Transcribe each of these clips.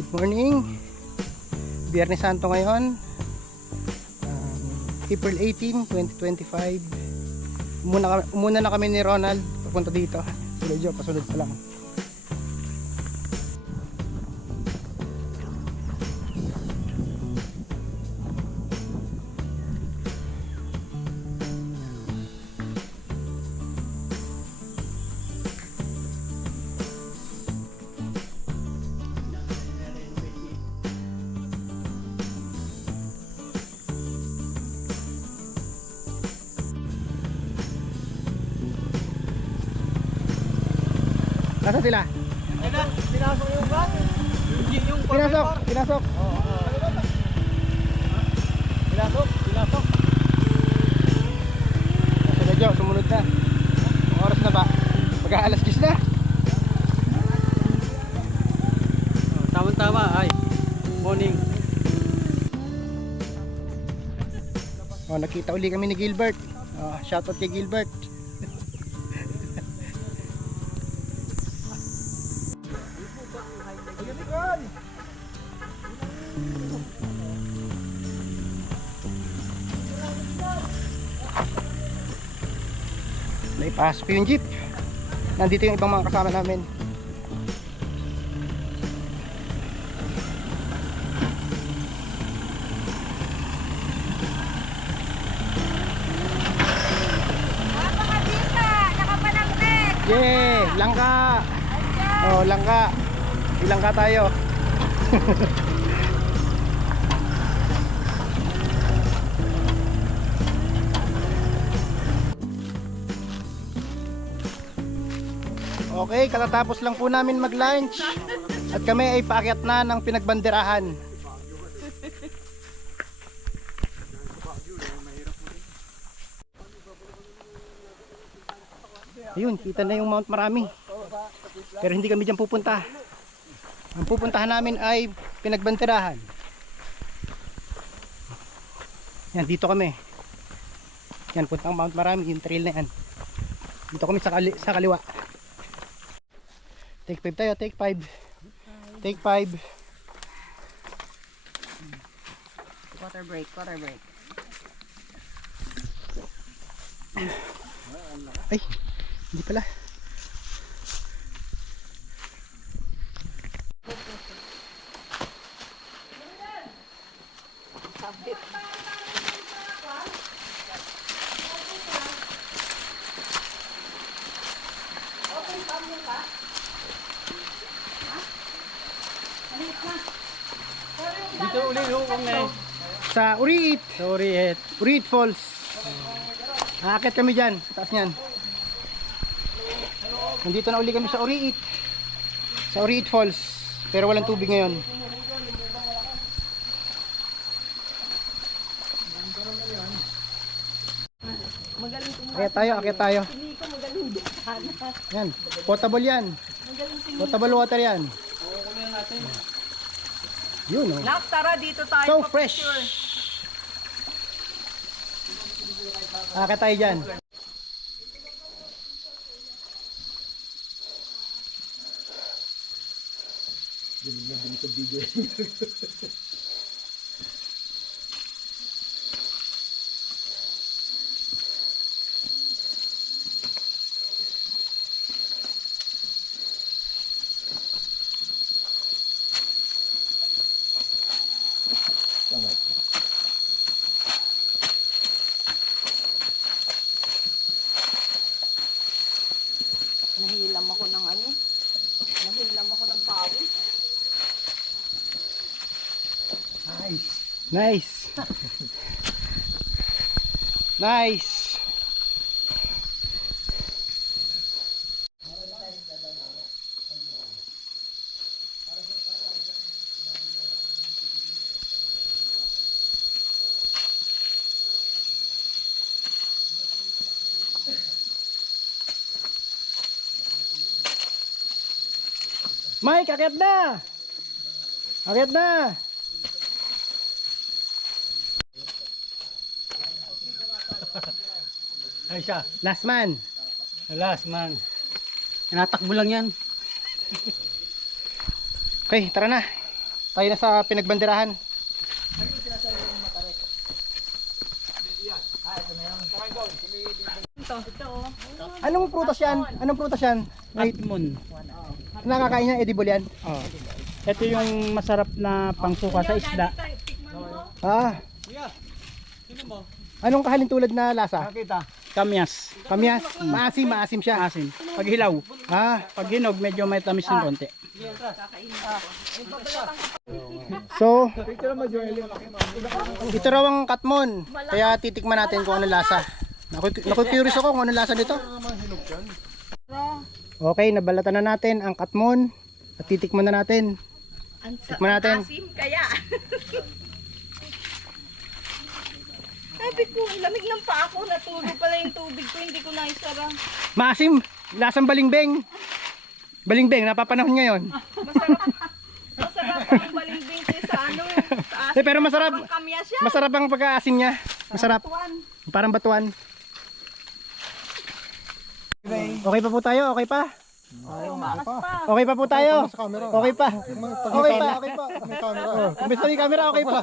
Good morning. Biyernes Santo ngayon, April 18, 2025. Umuna na kami ni Ronald papunta dito. Si Lejo, pasunod pa lang. Nasaan sila? Ayun, pinasok yung van. Yung Pinasok. Pinasok. Si Lejo, sumunod na. Ang oras na ba? Pagka-alas 10 na. Tama-tama, ay. Morning. Nakita uli kami ni Gilbert. Shoutout kay Gilbert. Naipasok yung jeep. Nandito yung ibang mga kasama namin. Napakabisa! Nakapanagpit! Yay! Langka! Oh, langka. Ilangka tayo. Okay, katatapos lang po namin mag-lunch at kami ay paakyat na ng pinagbanderahan. Ayun, kita na yung Mount Marami. Pero hindi kami dyan pupunta. Ang pupuntahan namin ay pinagbanderahan. Yan, dito kami. Yan, puntang Mount Marami, yung trail na yan. Dito kami sa kaliwa. Take 5 tayo, take 5. Take 5. Water break. Ay, hindi pala. Dito uli yung Sa Uriit. Sorry, Uriit Falls. Aakit kami dyan, sa taas nyan. Nandito na uli kami sa Uriit. Sa Uriit Falls. Pero walang tubig ngayon. Akyat tayo. Yan, potable yan. Potable water yan. Yun, oh. Nak, tara dito tayo. So fresh. Akyat tayo dyan. Nahilam ako ng ano? Nahilam ako ng pawis. Nice. Nice. Mike, akyat na! Akyat na! Ay siya. Last man. Last man. Tinatakbo lang yan. Okay, tara na. Tayo na sa pinagbanderahan. Anong prutas yan? Anong prutas yan? Wait, Katmon. nakakain niya edible yan? Oh. Ito yung masarap na pangsuka sa isda. Ah. Anong kahalintulad na lasa? Nakita. Kamyas. Kamyas. Maasim, maasim siya. Asin. Pag hilaw. Ah. Pag hinog, medyo may tamis ng konti. So, ito raw ang katmon. Kaya titikman natin kung ano lasa. Naku-curious ako kung ano lasa nito. Okay, nabalatan na natin ang katmon. At titikman na natin. Tikman natin. Asim kaya. Sabi ko, lamig ng pa ako. Natulog pala yung tubig ko. Hindi ko naisara. Maasim. Lasang balimbing. Balimbing, napapanahon ngayon. Masarap ang balimbing sa ano. Sa asim. Pero masarap. Ang kamya siya. Masarap ang pagkaasim niya. Masarap. Parang batuan. Okay pa po tayo? Okay pa? Okay pa po tayo? Okay pa. Okay pa, okay pa. Kumbista yung camera, okay pa.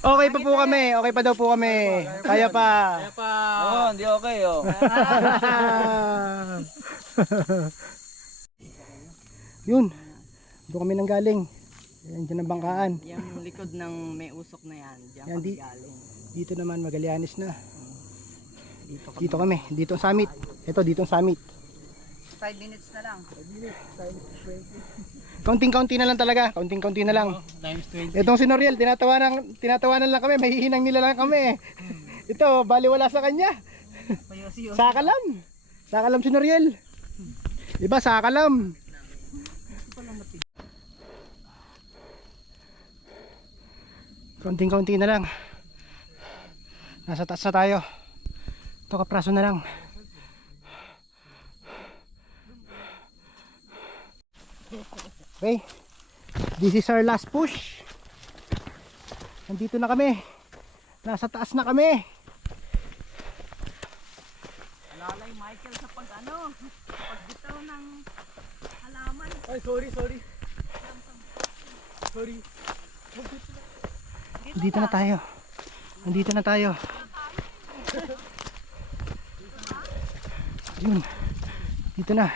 Okay pa po kami. Okay pa daw po kami. Kaya pa. Oo, hindi okay oh. Yun. Doon kami nang galing. Yan dyan ang bangkaan. Yung likod ng may usok na yan. Diyan Yan, kami galing. Dito naman Magallanes na. Dito kami. Dito ang summit. Ito, dito ang summit. 5 minutes na lang. Kaunting-kaunti na lang talaga. Kaunting-kaunti na lang. Times 20. Itong si Noriel, tinatawanan lang kami. Mahihinang nila lang kami. Ito, baliwala sa kanya. Sakalam. Sakalam si Noriel. Iba, sakalam. Kaunting-kaunti na lang. Nasa taas na tayo. Ito, kapraso na lang. Okay. This is our last push. Nandito na kami. Nasa taas na kami. Lalay Michael sa pagbitaw ng halaman. Ay, sorry. Nandito na tayo. Nandito na tayo. Yun. Dito na.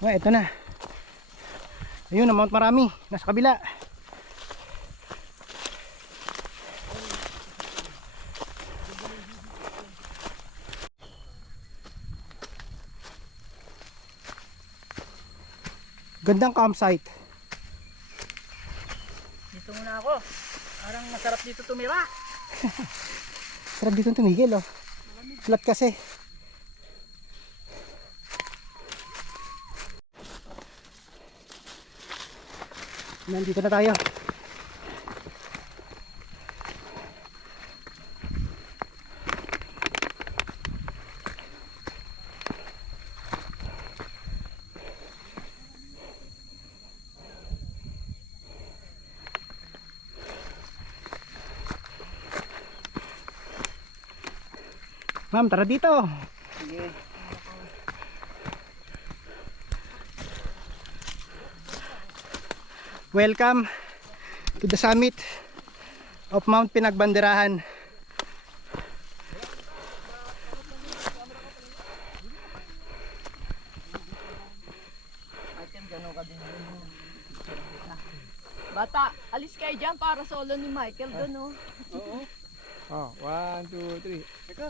Ay, ito na. Ayun, ang Mount Marami. Nasa kabila. Gandang campsite. Dito muna ako. Parang masarap dito tumira. Sarap dito tumigil, oh. Flat kasi. Nandito na tayo. Ma'am, tara dito. Sige. Welcome to the summit of Mount Pinagbanderahan. Bata, alis kayo dyan para solo ni Michael doon, oh. Oh, 1, 2, 3. Teka.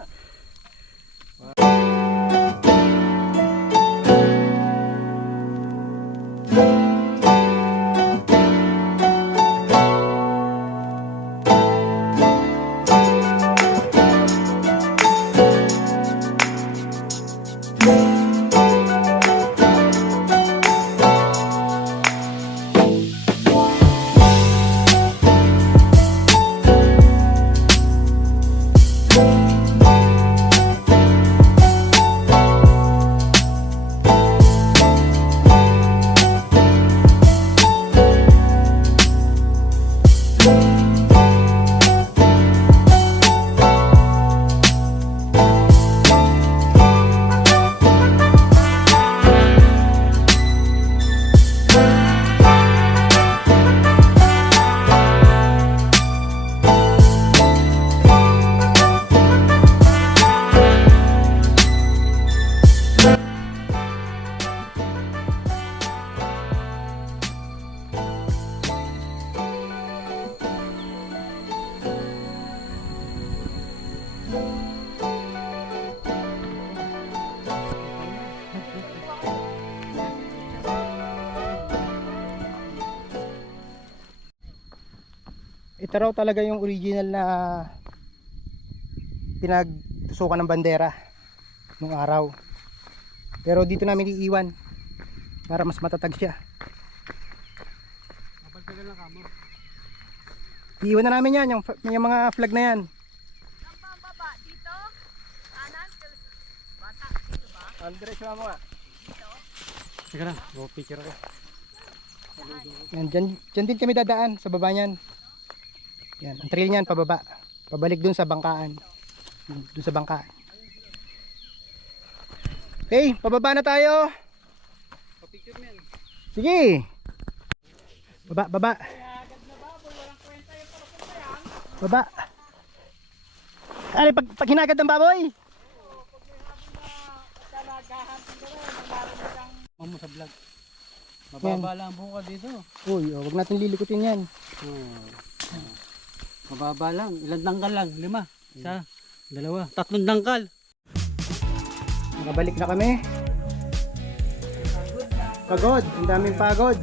Ito raw talaga yung original na pinagtusukan ng bandera nung araw. Pero dito namin iiwan para mas matatag siya. Iiwan na namin yan, yung mga flag na yan. Ang pambaba dito? Kanan? Bata, dito ba? Andres, mo nga. Sige na, go picture ako. Yan, dyan din kami dadaan sa baba niyan. Yan, ang trail niyan pababa. Pabalik dun sa bangkaan. Dun sa bangkaan. Okay, pababa na tayo. Pa-picture mo yan. Sige. Baba, baba. Baba. Ano, pag hinagad ng baboy? Mamo sa vlog. Mababa lang ang buka dito. Uy, oh, wag natin lilikutin yan. Mababa lang. Ilang dangkal lang? 5. Isa. 2. 3 dangkal. Nakabalik na kami. Pagod, ang daming pagod.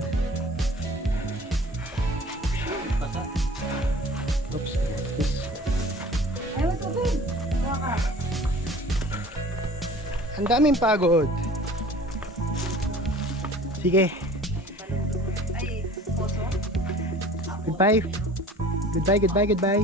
Pasa. Oops. Ayaw, tubig. Waka. Ang daming pagod. Sige. Ay, poso. Goodbye. Goodbye, goodbye, goodbye.